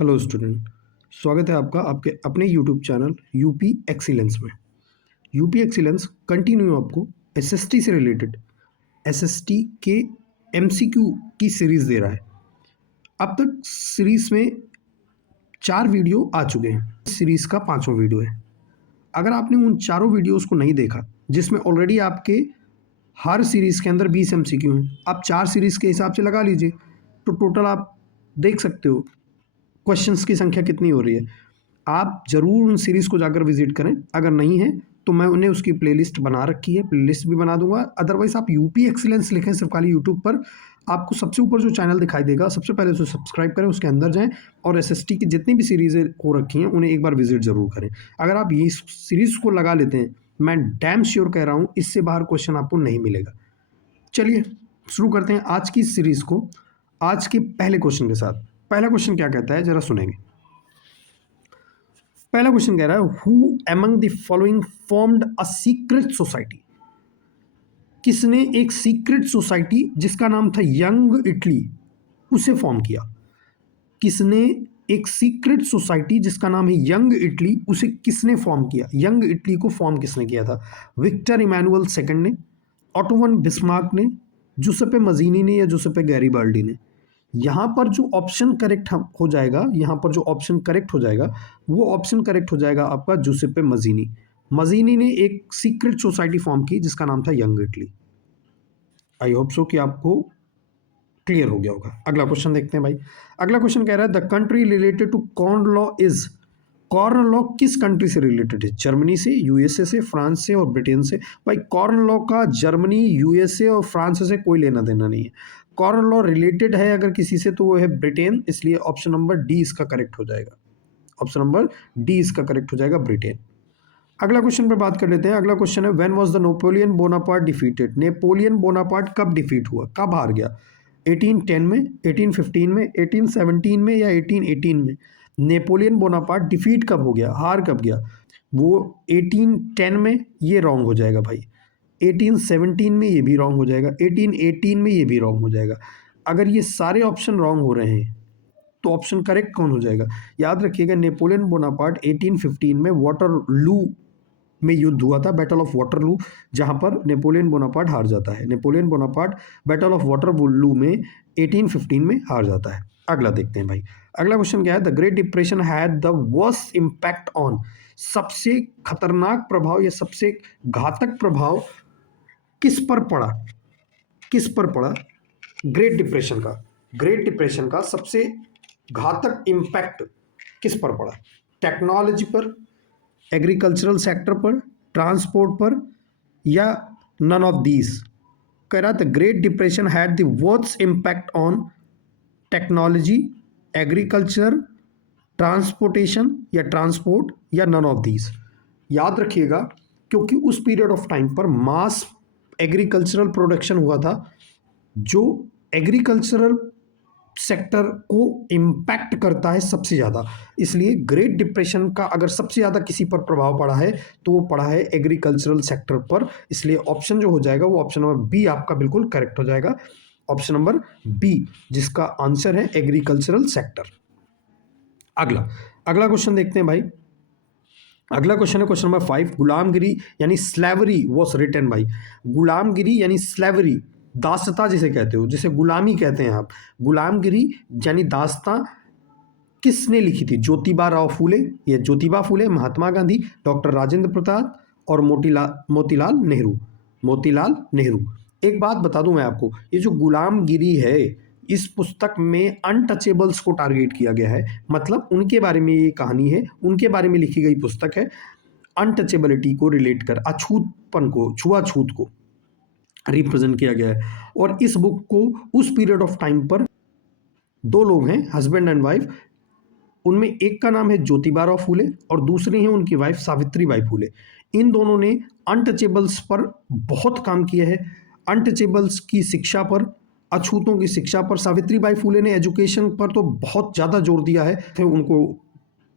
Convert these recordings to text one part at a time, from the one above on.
Hello student, स्वागत है आपका आपके अपने यूट्यूब चैनल यूपी एक्सीलेंस में। यूपी एक्सीलेंस कंटिन्यू आपको एसएसटी से रिलेटेड एसएसटी के एमसीक्यू की सीरीज़ दे रहा है। अब तक सीरीज़ में 4 वीडियो आ चुके हैं। सीरीज़ का 5वां वीडियो है। अगर आपने उन चारों वीडियोज़ को नहीं देखा, जिसमें ऑलरेडी आपके हर सीरीज़ के अंदर 20 एमसीक्यू हैं, आप 4 सीरीज़ के हिसाब से लगा लीजिए, तो टोटल आप देख सकते हो क्वेश्चंस की संख्या कितनी हो रही है। आप ज़रूर उन सीरीज़ को जाकर विजिट करें। अगर नहीं है तो मैं उन्हें उसकी प्लेलिस्ट बना रखी है, प्लेलिस्ट भी बना दूंगा। अदरवाइज़ आप यूपी एक्सीलेंस लिखें सिर्फ खाली यूट्यूब पर, आपको सबसे ऊपर जो चैनल दिखाई देगा सबसे पहले उसे सब्सक्राइब करें, उसके अंदर जाएं और एसएसटी की जितनी भी सीरीज़ें हो रखी हैं उन्हें एक बार विजिट ज़रूर करें। अगर आप ये सीरीज़ को लगा लेते हैं, मैं डैम श्योर कह रहा हूँ इससे बाहर क्वेश्चन आपको नहीं मिलेगा। चलिए शुरू करते हैं आज की सीरीज़ को, आज के पहले क्वेश्चन के साथ। पहला क्वेश्चन क्या कहता है जरा सुनेंगे। पहला क्वेश्चन कह रहा है who among the following formed a secret society. किसने एक सीक्रेट सोसाइटी जिसका नाम था यंग इटली उसे फॉर्म किया। किसने एक सीक्रेट सोसाइटी जिसका नाम है यंग इटली उसे किसने फॉर्म किया। यंग इटली को फॉर्म किसने किया था? विक्टर इमैनुअल सेकंड ने, ऑटो वन बिस्मार्क ने, जुसेपे मजीनी ने या जुसेपे गैरिबाल्डी ने। यहाँ पर जो ऑप्शन करेक्ट हो जाएगा, यहाँ पर जो ऑप्शन करेक्ट हो जाएगा वो ऑप्शन करेक्ट हो जाएगा आपका जुसेपे मजीनी। मजीनी ने एक सीक्रेट सोसाइटी फॉर्म की जिसका नाम था young Italy. I hope so कि आपको क्लियर हो गया होगा। अगला क्वेश्चन देखते हैं भाई। अगला क्वेश्चन कह रहा है the country related to corn law is. Corn law किस कंट्री से रिलेटेड है? जर्मनी से, यूएसए से, फ्रांस से और ब्रिटेन से। भाई कॉर्न लॉ का जर्मनी, यूएसए और फ्रांस से कोई लेना देना नहीं है। कॉर्न लॉ रिलेटेड है अगर किसी से तो वो है ब्रिटेन, इसलिए ऑप्शन नंबर डी इसका करेक्ट हो जाएगा। ऑप्शन नंबर डी इसका करेक्ट हो जाएगा, ब्रिटेन। अगला क्वेश्चन पर बात कर लेते हैं। अगला क्वेश्चन है when was the Napoleon Bonaparte defeated. Napoleon Bonaparte कब डिफीट हुआ, कब हार गया? 1810 में, 1815 में, 1817 में या 1818 में? नेपोलियन बोनापार्ट डिफीट कब हो गया, हार कब गया? वो 1810 में, ये रॉन्ग हो जाएगा भाई। 1817 में ये भी रॉन्ग हो जाएगा, 1818 में ये भी रॉन्ग हो जाएगा। अगर ये सारे ऑप्शन रॉन्ग हो रहे हैं तो ऑप्शन करेक्ट कौन हो जाएगा? याद रखिएगा नेपोलियन बोनापार्ट 1815 में वाटरलू में युद्ध हुआ था, बैटल ऑफ वाटरलू, जहां पर नेपोलियन बोनापार्ट हार जाता है। Napoleon Bonaparte battle of Waterloo में 1815 में हार जाता है। अगला देखते हैं भाई। अगला क्वेश्चन क्या है? The great depression had the worst impact on. सबसे खतरनाक प्रभाव या सबसे घातक प्रभाव किस पर पड़ा? किस पर पड़ा ग्रेट डिप्रेशन का? ग्रेट डिप्रेशन का सबसे घातक इंपैक्ट किस पर पड़ा? टेक्नोलॉजी पर, एग्रीकल्चरल सेक्टर पर, ट्रांसपोर्ट पर या नन ऑफ दीज? कह रहा the great depression had the worst impact on technology, agriculture, transportation या ट्रांसपोर्ट या नन ऑफ दीज। याद रखिएगा क्योंकि उस पीरियड ऑफ टाइम पर मास एग्रीकल्चरल प्रोडक्शन हुआ था जो एग्रीकल्चरल सेक्टर को इम्पैक्ट करता है सबसे ज़्यादा। इसलिए ग्रेट डिप्रेशन का अगर सबसे ज़्यादा किसी पर प्रभाव पड़ा है तो वो पड़ा है एग्रीकल्चरल सेक्टर पर। इसलिए ऑप्शन जो हो जाएगा वो ऑप्शन नंबर बी आपका बिल्कुल करेक्ट हो जाएगा। ऑप्शन नंबर बी जिसका आंसर है एग्रीकल्चरल सेक्टर। अगला अगला क्वेश्चन देखते हैं भाई। अगला क्वेश्चन है क्वेश्चन नंबर 5। गुलामगिरी यानी स्लेवरी वॉज रिटन भाई। गुलामगिरी यानी स्लेवरी, दासता जिसे कहते हो, जिसे गुलामी कहते हैं आप, गुलामगिरी यानी दास्तां किसने लिखी थी? ज्योतिबा राव फूले, या ज्योतिबा फूले, महात्मा गांधी, डॉक्टर राजेंद्र प्रसाद और मोतीलाल नेहरू। मोतीलाल नेहरू। एक बात बता दूं मैं आपको, ये जो गुलामगिरी है इस पुस्तक में अनटचेबल्स को टारगेट किया गया है। मतलब उनके बारे में ये कहानी है, उनके बारे में लिखी गई पुस्तक है। अनटचेबिलिटी को रिलेट कर, अछूतपन को, छुआछूत को रिप्रेजेंट किया गया है। और इस बुक को उस पीरियड ऑफ टाइम पर दो लोग हैं, हस्बैंड एंड वाइफ, उनमें एक का नाम है ज्योतिबा राव फूले और दूसरी हैं उनकी वाइफ सावित्रीबाई फूले। इन दोनों ने अनटचेबल्स पर बहुत काम किया है, अनटचेबल्स की शिक्षा पर, अछूतों की शिक्षा पर। सावित्रीबाई फूले ने एजुकेशन पर तो बहुत ज़्यादा जोर दिया है उनको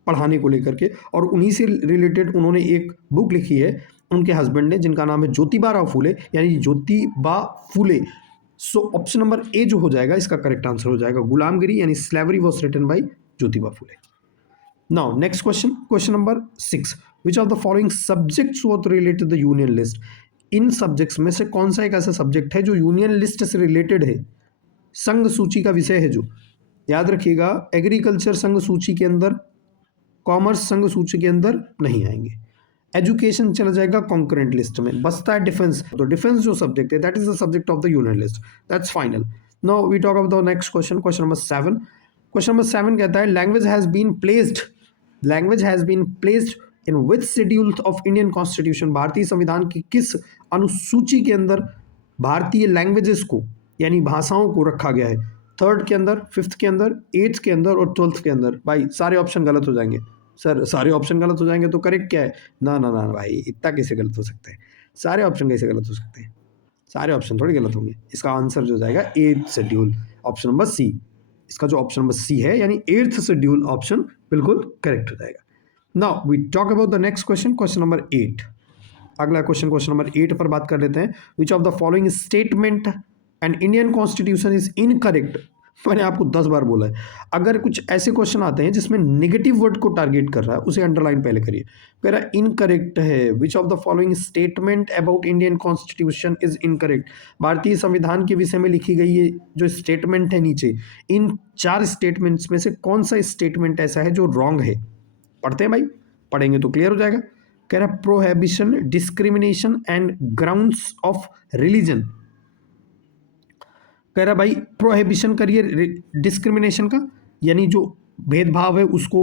पढ़ाने को लेकर के, और उन्हीं से रिलेटेड उन्होंने एक बुक लिखी है उनके हस्बैंड ने जिनका नाम है ज्योतिबा राव फूले यानी ज्योतिबा फूले। सो ऑप्शन नंबर ए जो हो जाएगा इसका करेक्ट आंसर हो जाएगा गुलामगिरी यानी slavery was written by Jyotiba Phule. Now next question number 6, which of the following subjects was related the union list. इन सब्जेक्ट्स में से कौन सा एक ऐसा सब्जेक्ट है जो यूनियन लिस्ट से रिलेटेड है, संघ सूची का विषय है जो। याद रखिएगा, एग्रीकल्चर संघ सूची के अंदर, कॉमर्स संघ सूची के अंदर नहीं आएंगे। एजुकेशन चला जाएगा कॉन्करेंट लिस्ट में। बचता है डिफेंस, तो डिफेंस जो सब्जेक्ट है that is the subject of the union list, that's final. Now we talk about the next question, question number 7। Question number 7 कहता है language has been placed in which schedule of Indian constitution. भारतीय संविधान की किस अनुसूची के अंदर भारतीय लैंग्वेजेस को यानी भाषाओं को रखा गया है? 3rd के अंदर, 5th के अंदर, 8th के अंदर और 12th के अंदर। भाई सारे ऑप्शन गलत हो जाएंगे। सर सारे ऑप्शन गलत हो जाएंगे तो करेक्ट क्या है? ना ना ना भाई, इतना कैसे गलत हो सकते हैं? सारे ऑप्शन कैसे गलत हो सकते हैं? सारे ऑप्शन थोड़ी गलत होंगे। इसका आंसर जो जाएगा 8th शेड्यूल, ऑप्शन नंबर सी। इसका जो ऑप्शन नंबर सी है यानी 8th शेड्यूल ऑप्शन बिल्कुल करेक्ट हो जाएगा। Now we talk about the next question, question number 8। अगला क्वेश्चन नंबर 8 पर बात कर लेते हैं। विच of the following statement and Indian constitution is incorrect. मैंने आपको 10 बार बोला है, अगर कुछ ऐसे क्वेश्चन आते हैं जिसमें नेगेटिव वर्ड को टारगेट कर रहा है उसे अंडरलाइन पहले करिए। कह रहा है इनकरेक्ट है, which of the following statement about Indian constitution is incorrect. भारतीय संविधान के विषय में लिखी गई ये जो स्टेटमेंट है नीचे, इन 4 स्टेटमेंट्स में से कौन सा स्टेटमेंट ऐसा है जो रॉन्ग है? पढ़ते हैं भाई, पढ़ेंगे तो क्लियर हो जाएगा। कह रहा है prohibition, discrimination and grounds of religion. कह रहा भाई प्रोहिबिशन करिए डिस्क्रिमिनेशन का, यानी जो भेदभाव है उसको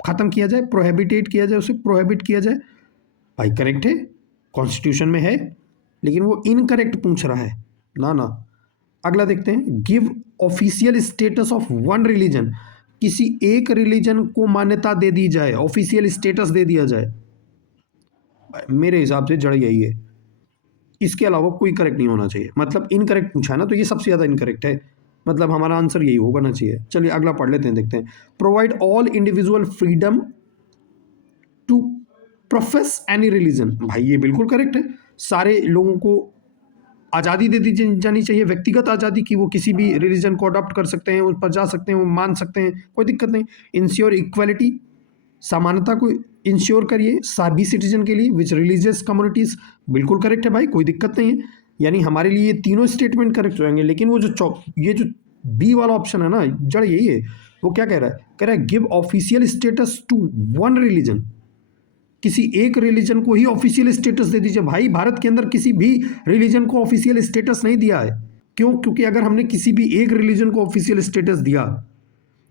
खत्म किया जाए, प्रोहिबिटेट किया जाए, उसे प्रोहिबिट किया जाए। भाई करेक्ट है, कॉन्स्टिट्यूशन में है, लेकिन वो इनकरेक्ट पूछ रहा है। ना ना, अगला देखते हैं। Give official status of one religion. किसी एक रिलीजन को मान्यता दे दी जाए, ऑफिशियल स्टेटस दे दिया जाए। मेरे हिसाब से जड़ यही है, इसके अलावा कोई करेक्ट नहीं होना चाहिए। मतलब इनकरेक्ट पूछा है ना, तो ये सबसे ज़्यादा इनकरेक्ट है, मतलब हमारा आंसर यही होना चाहिए। चलिए अगला पढ़ लेते हैं, देखते हैं। Provide all individual freedom to profess any religion. भाई ये बिल्कुल करेक्ट है, सारे लोगों को आज़ादी दे दी जानी चाहिए, व्यक्तिगत आज़ादी की, वो किसी भी रिलीजन को अडॉप्ट कर सकते हैं, उस पर जा सकते हैं, वो मान सकते हैं, कोई दिक्कत नहीं। इंश्योर इक्वलिटी, समानता को इंश्योर करिए सभी सिटीजन के लिए, विच रिलीजियस कम्युनिटीज़। बिल्कुल करेक्ट है भाई, कोई दिक्कत नहीं है। यानी हमारे लिए ये तीनों स्टेटमेंट करेक्ट हो जाएंगे। लेकिन वो जो ये जो बी वाला ऑप्शन है ना, जड़ यही है। वो क्या कह रहा है? कह रहा है give official status to one religion. किसी एक रिलीजन को ही ऑफिशियल स्टेटस दे दीजिए। भाई भारत के अंदर किसी भी रिलीजन को ऑफिशियल स्टेटस नहीं दिया है। क्यों? क्योंकि अगर हमने किसी भी एक रिलीजन को ऑफिशियल स्टेटस दिया,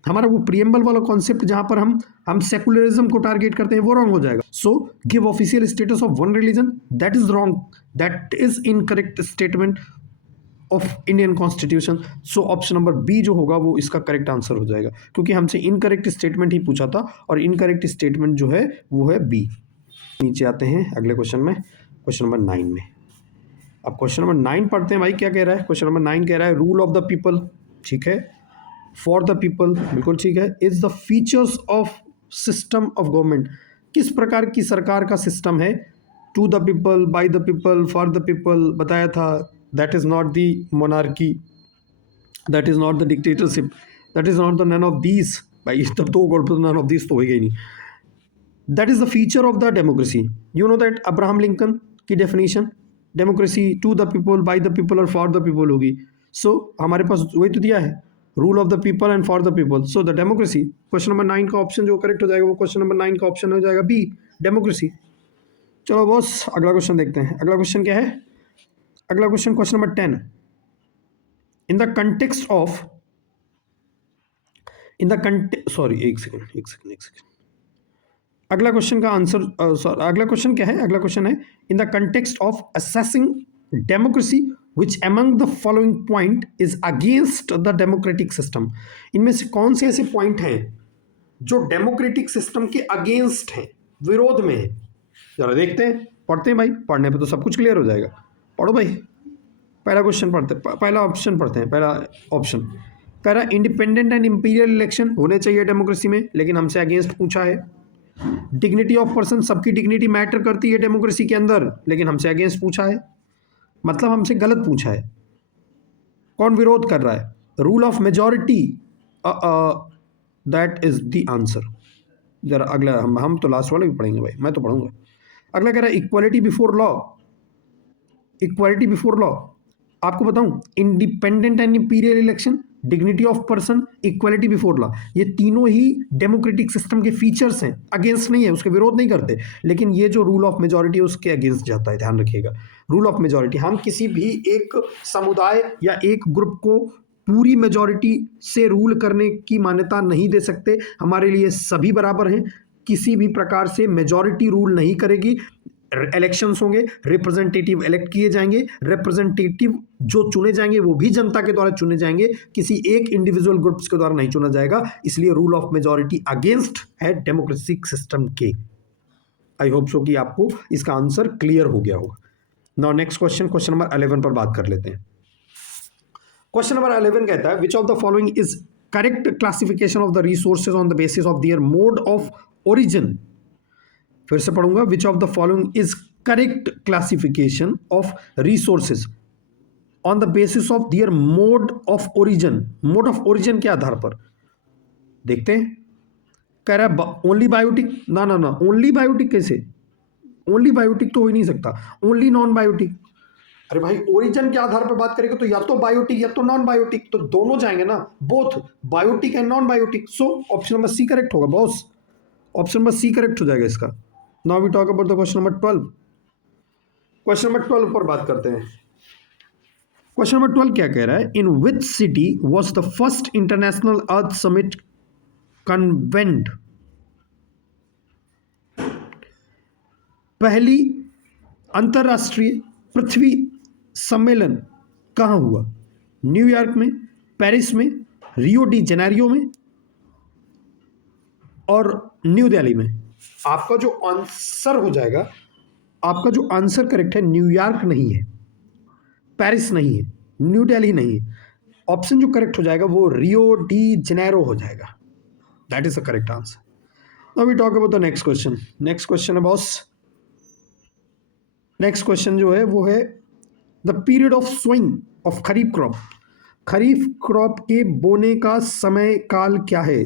हमारा वो प्रियम्बल वाला कॉन्सेप्ट जहां पर हम सेकुलरिज्म को टारगेट करते हैं, वो रॉन्ग हो जाएगा। So give official status of one religion, that is wrong, that is incorrect statement of Indian constitution. So option number B जो होगा वो इसका करेक्ट आंसर हो जाएगा, क्योंकि हमसे इनकरेक्ट स्टेटमेंट ही पूछा था और इनकरेक्ट स्टेटमेंट जो है वो है बी। नीचे आते हैं अगले क्वेश्चन में, क्वेश्चन नंबर 9 में। अब क्वेश्चन नंबर 9 पढ़ते हैं भाई, क्या कह रहा है? क्वेश्चन नंबर 9 कह रहा है रूल ऑफ द पीपल, ठीक है, फॉर द पीपल, बिल्कुल ठीक है, is the features of system of government. किस प्रकार की सरकार का सिस्टम है? To the people, by the people, for the people बताया था। That is not the monarchy, that is not the dictatorship, that is not the none of these. भाई तब तो नन ऑफ दीज तो होगा ही नहीं। That is the feature of the democracy. You know that Abraham Lincoln की definition democracy to the people, by the people और for the people होगी। सो हमारे पास वही तो दिया है, rule of the people and for the people, so the democracy. Question number 9 का ऑप्शन जो करेक्ट हो जाएगा वो क्वेश्चन नंबर 9 का ऑप्शन हो जाएगा बी, डेमोक्रेसी। चलो बॉस अगला क्वेश्चन देखते हैं। अगला क्वेश्चन क्या है? अगला question, question number 10। In the context of, एक सेकेंड। अगला क्वेश्चन का आंसर, अगला क्वेश्चन क्या है? अगला क्वेश्चन है in the context of assessing democracy which among the following point is against the democratic system। इनमें से कौन से ऐसे पॉइंट हैं जो डेमोक्रेटिक सिस्टम के अगेंस्ट हैं, विरोध में है? जरा देखते हैं, पढ़ते हैं भाई, पढ़ने पे तो सब कुछ क्लियर हो जाएगा। पढ़ो भाई, पहला क्वेश्चन पढ़ते, पहला ऑप्शन पढ़ते हैं। पहला ऑप्शन कह रहा है इंडिपेंडेंट एंड इंपीरियल इलेक्शन होने चाहिए डेमोक्रेसी में, लेकिन हमसे अगेंस्ट पूछा है। डिग्निटी ऑफ पर्सन, सबकी डिग्निटी मैटर करती है डेमोक्रेसी के अंदर, लेकिन हमसे अगेंस्ट पूछा है, मतलब हमसे गलत पूछा है। कौन विरोध कर रहा है? Rule of majority, that is the answer. जरा अगला हम तो लास्ट वाला भी पढ़ेंगे भाई, मैं तो पढ़ूंगा। अगला कह रहा है equality before law. Equality before law आपको बताऊं, independent and imperial election, dignity of person, equality before law, ये तीनों ही डेमोक्रेटिक सिस्टम के फीचर्स हैं। अगेंस्ट नहीं है, उसके विरोध नहीं करते, लेकिन ये जो रूल ऑफ मेजोरिटी है उसके अगेंस्ट जाता है, ध्यान रखिएगा। रूल ऑफ मेजोरिटी, हम किसी भी एक समुदाय या एक ग्रुप को पूरी मेजोरिटी से रूल करने की मान्यता नहीं दे सकते। हमारे लिए सभी बराबर हैं, किसी भी प्रकार से मेजोरिटी रूल नहीं करेगी। इलेक्शंस होंगे, रिप्रेजेंटेटिव इलेक्ट किए जाएंगे, रिप्रेजेंटेटिव जो चुने जाएंगे वो भी जनता के द्वारा चुने जाएंगे, किसी एक इंडिविजुअल ग्रुप्स के द्वारा नहीं चुना जाएगा। इसलिए रूल ऑफ मेजोरिटी अगेंस्ट है डेमोक्रेटिक सिस्टम के। आई होप सो कि आपको इसका आंसर क्लियर हो गया होगा। Now next question, question number 11 पर बात कर लेते हैं। क्वेश्चन नंबर 11 कहता है which of the following is correct classification of the resources on the basis of their mode of origin. फिर से पढ़ूंगा, which of the following is correct classification of resources on the basis of their mode of origin. Mode of origin के आधार पर देखते हैं। कह रहा है ओनली बायोटिक, ना ना ना, ओनली बायोटिक कैसे, ओनली बायोटिक तो हो ही नहीं सकता, ओनली नॉन बायोटिक। अरे भाई ओरिजिन के आधार पर बात करेंगे तो या तो बायोटिक या तो नॉन बायोटिक, तो दोनों जाएंगे ना, both biotic and non biotic. So option number C correct होगा boss, option number C correct हो जाएगा इसका। Now we talk about the question number 12। Question number 12 पर बात करते हैं। क्वेश्चन नंबर 12 क्या कह रहा है, in which city was the first international earth summit convened. पहली अंतरराष्ट्रीय पृथ्वी सम्मेलन कहां हुआ? न्यूयॉर्क में, पेरिस में, रियो डी जेनेरियो में और न्यू दिल्ली में। आपका जो आंसर हो जाएगा, आपका जो आंसर करेक्ट है, न्यूयॉर्क नहीं है, पेरिस नहीं है, न्यू दिल्ली नहीं है। ऑप्शन जो करेक्ट हो जाएगा वो रियो डी जेनेरो हो जाएगा। That is the correct answer. Now we talk about the next question. Next question है बॉस, नेक्स्ट क्वेश्चन जो है वो है the period of sowing of kharif crop. Kharif crop के बोने का समय काल क्या है?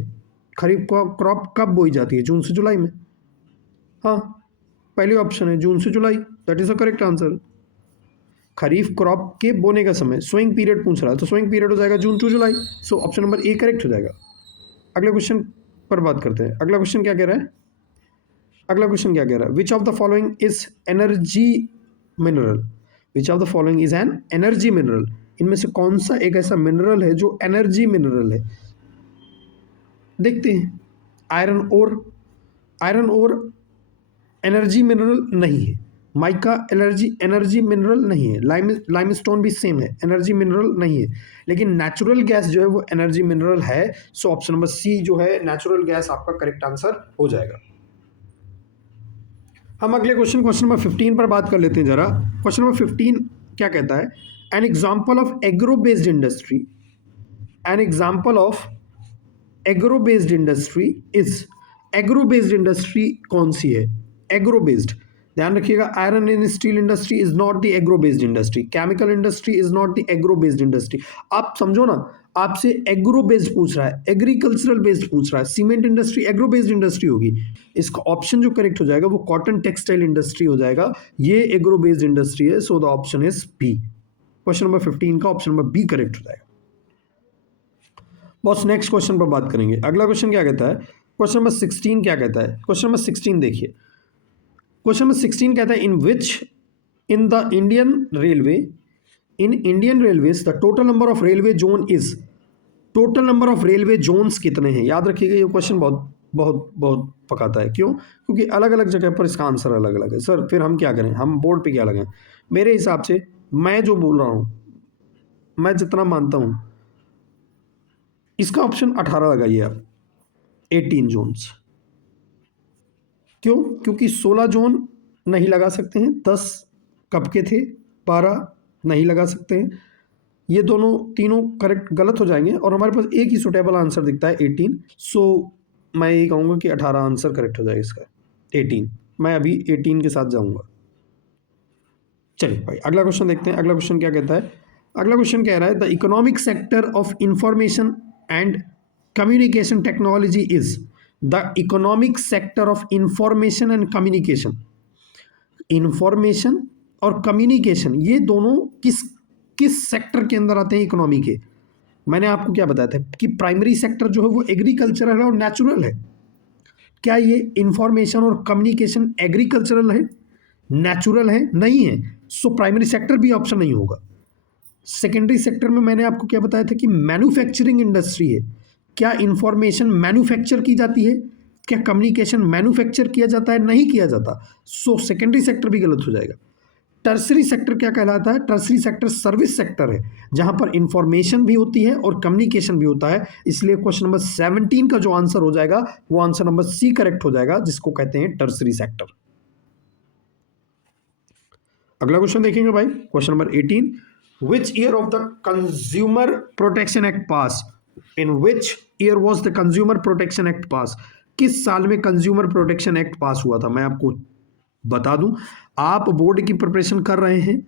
खरीफ क्रॉप कब बोई जाती है? जून से जुलाई में। हाँ, पहली ऑप्शन है जून से जुलाई, that is the correct answer. Kharif crop के बोने का समय, सोइंग पीरियड पूछ रहा है, तो सोइंग पीरियड हो जाएगा June to July. So option number A correct हो जाएगा। अगले क्वेश्चन पर बात करते हैं। अगला क्वेश्चन क्या कह रहा है? अगला क्वेश्चन क्या कह रहा है, which of the following is energy mineral. Which of the following is an energy mineral. इनमें से कौन सा एक ऐसा मिनरल है जो एनर्जी मिनरल है? देखते हैं। Iron ore, iron ore energy mineral नहीं है। माइका एनर्जी मिनरल नहीं है। लाइमस्टोन भी सेम है, एनर्जी मिनरल नहीं है। लेकिन नेचुरल गैस जो है वो एनर्जी मिनरल है। सो ऑप्शन नंबर सी जो है नेचुरल गैस आपका करेक्ट आंसर हो जाएगा। हम अगले क्वेश्चन, क्वेश्चन नंबर 15 पर बात कर लेते हैं जरा। क्वेश्चन नंबर 15 क्या कहता है, an example of agro based industry, an example of agro based industry is. Agro based industry कौन सी है? एग्रो बेस्ड, ध्यान रखिएगा, iron and steel industry is not the agro based industry, chemical industry is not the agro based industry. आप समझो ना, आपसे agro based पूछ रहा है, एग्रीकल्चरल बेस्ड पूछ रहा है, cement industry agro based industry होगी। इसका ऑप्शन जो करेक्ट हो जाएगा वो कॉटन टेक्सटाइल इंडस्ट्री हो जाएगा। ये एग्रो बेस्ड इंडस्ट्री है। So the option is B. Question number 15 का ऑप्शन नंबर बी करेक्ट हो जाएगा। बॉस नेक्स्ट क्वेश्चन पर बात करेंगे। अगला क्वेश्चन क्या कहता है, क्वेश्चन नंबर 16 क्या कहता है? क्वेश्चन नंबर 16 देखिए, क्वेश्चन नंबर 16 कहता है in which in the Indian railway, in Indian railways the total number of railway zone is. Total number of railway zones कितने हैं? याद रखिएगा, ये क्वेश्चन बहुत बहुत बहुत पकाता है। क्यों? क्योंकि अलग अलग जगह पर इसका आंसर अलग अलग है। सर फिर हम क्या करें, हम बोर्ड पे क्या लगाएं? मेरे हिसाब से मैं जो बोल रहा हूँ, मैं जितना मानता हूँ, इसका ऑप्शन 18 लगाइए आप, 18 जोन्स। क्यों? क्योंकि 16 जोन नहीं लगा सकते हैं, 10 कब के थे, 12 नहीं लगा सकते हैं। ये दोनों तीनों करेक्ट गलत हो जाएंगे और हमारे पास एक ही सुटेबल आंसर दिखता है 18। सो मैं यही कहूँगा कि 18 आंसर करेक्ट हो जाएगा इसका, 18। मैं अभी 18 के साथ जाऊँगा। चलिए भाई अगला क्वेश्चन देखते हैं। अगला क्वेश्चन क्या कहता है? अगला क्वेश्चन कह रहा है the economic sector of information and communication technology is the economic sector of information and communication. Information और कम्युनिकेशन ये दोनों किस किस सेक्टर के अंदर आते हैं इकोनॉमी के? मैंने आपको क्या बताया था कि प्राइमरी सेक्टर जो है वो एग्रीकल्चरल है और नेचुरल है। क्या ये इंफॉर्मेशन और कम्युनिकेशन एग्रीकल्चरल है, नेचुरल है? नहीं है। सो प्राइमरी सेक्टर भी ऑप्शन नहीं होगा। सेकेंडरी सेक्टर में मैंने आपको क्या बताया था कि मैन्युफैक्चरिंग इंडस्ट्री है। क्या इंफॉर्मेशन मैन्युफैक्चर की जाती है? क्या कम्युनिकेशन मैन्युफैक्चर किया जाता है? नहीं किया जाता। सो सेकेंडरी सेक्टर भी गलत हो जाएगा। टर्सरी सेक्टर क्या कहलाता है? टर्सरी सेक्टर सर्विस सेक्टर है, जहां पर इंफॉर्मेशन भी होती है और कम्युनिकेशन भी होता है। इसलिए क्वेश्चन नंबर 17 का जो आंसर हो जाएगा वो आंसर नंबर सी करेक्ट हो जाएगा, जिसको कहते हैं टर्सरी सेक्टर। अगला क्वेश्चन देखेंगे भाई, question number 18, which year of the consumer protection act pass? In which year was the consumer protection act पास? किस साल में कंज्यूमर प्रोटेक्शन एक्ट पास हुआ था? मैं आपको बता दूं, आप बोर्ड की प्रिपरेशन कर रहे हैं,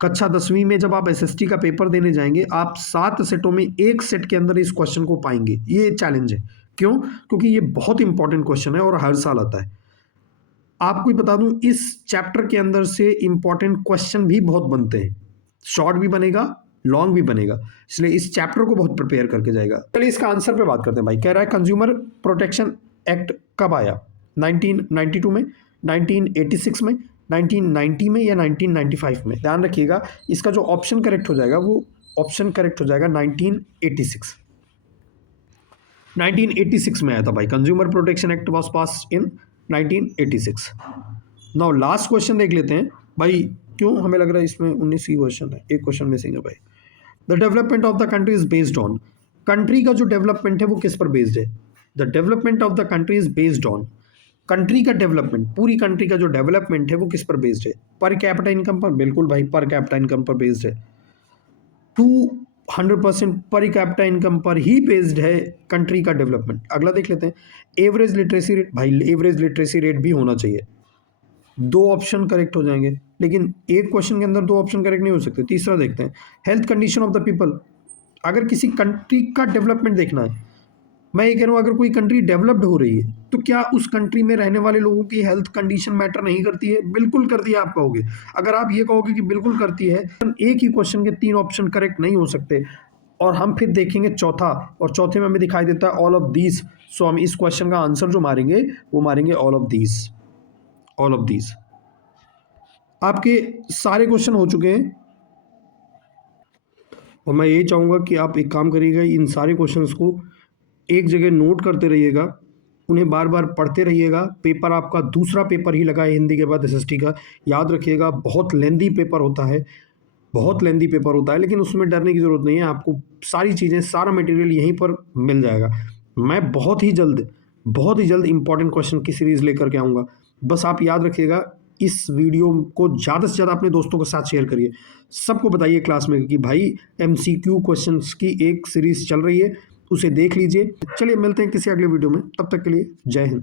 कक्षा 10वीं में जब आप एसएसटी का पेपर देने जाएंगे, आप 7 सेटों में एक सेट के अंदर इस क्वेश्चन को पाएंगे। ये चैलेंज है। क्यों? क्योंकि ये बहुत इंपॉर्टेंट क्वेश्चन है और हर साल आता है। आपको बता दूं, इस चैप्टर के अंदर से इंपॉर्टेंट क्वेश्चन भी बहुत बनते हैं, शॉर्ट भी बनेगा, लॉन्ग भी बनेगा, इसलिए इस चैप्टर को बहुत प्रिपेयर करके जाएगा। चलिए इसका आंसर पे बात करते हैं भाई। कह रहा है कंज्यूमर प्रोटेक्शन एक्ट कब आया? 1992 में, 1986 में, 1990 में या 1995 में? ध्यान रखिएगा, इसका जो ऑप्शन करेक्ट हो जाएगा वो ऑप्शन करेक्ट हो जाएगा 1986। 1986 में आया था भाई। Consumer protection act was pass in 1986। Now last question देख लेते हैं भाई। क्यों हमें लग रहा है इसमें 19 ही क्वेश्चन है, एक क्वेश्चन मिसिंग है भाई। The development of the country is based on? Country का जो डेवलपमेंट है वो किस पर बेस्ड है? The development of the country is based on, country का डेवलपमेंट, पूरी कंट्री का जो डेवलपमेंट है वो किस पर बेस्ड है? पर कैपिटा इनकम पर? बिल्कुल भाई, पर कैपिटा इनकम पर बेस्ड है। 200% पर कैपिटा इनकम पर ही बेस्ड है कंट्री का डेवलपमेंट। अगला देख लेते हैं, एवरेज लिटरेसी रेट। भाई एवरेज लिटरेसी रेट भी होना चाहिए। 2 ऑप्शन करेक्ट हो जाएंगे, लेकिन एक क्वेश्चन के अंदर 2 ऑप्शन करेक्ट नहीं हो सकते। तीसरा देखते हैं, health condition of the people. अगर किसी कंट्री का डेवलपमेंट देखना है, मैं ये कह रहा हूँ, अगर कोई कंट्री डेवलप्ड हो रही है तो क्या उस कंट्री में रहने वाले लोगों की हेल्थ कंडीशन मैटर नहीं करती है? बिल्कुल करती है, आप कहोगे। अगर आप ये कहोगे कि बिल्कुल करती है, एक ही क्वेश्चन के 3 ऑप्शन करेक्ट नहीं हो सकते। और हम फिर देखेंगे चौथा, और चौथे में हमें दिखाई देता है ऑल ऑफ दीज। सो हम इस क्वेश्चन का आंसर जो मारेंगे वो मारेंगे all of these. All of these आपके सारे क्वेश्चन हो चुके हैं, और मैं ये चाहूँगा कि आप एक काम करिएगा, इन सारे क्वेश्चंस को एक जगह नोट करते रहिएगा, उन्हें बार बार पढ़ते रहिएगा। पेपर आपका दूसरा पेपर ही लगा है हिंदी के बाद एसएसटी का। याद रखिएगा, बहुत लेंदी पेपर होता है, बहुत लेंदी पेपर होता है, लेकिन उसमें डरने की ज़रूरत नहीं है। आपको सारी चीज़ें, सारा मटेरियल यहीं पर मिल जाएगा। मैं बहुत ही जल्द इंपॉर्टेंट क्वेश्चन की सीरीज़ लेकर के आऊँगा। बस आप याद रखिएगा, इस वीडियो को ज़्यादा से ज़्यादा अपने दोस्तों के साथ शेयर करिए। सबको बताइए क्लास में कि भाई MCQ क्वेश्चंस की एक सीरीज़ चल रही है, उसे देख लीजिए। चलिए मिलते हैं किसी अगले वीडियो में, तब तक के लिए जय हिंद।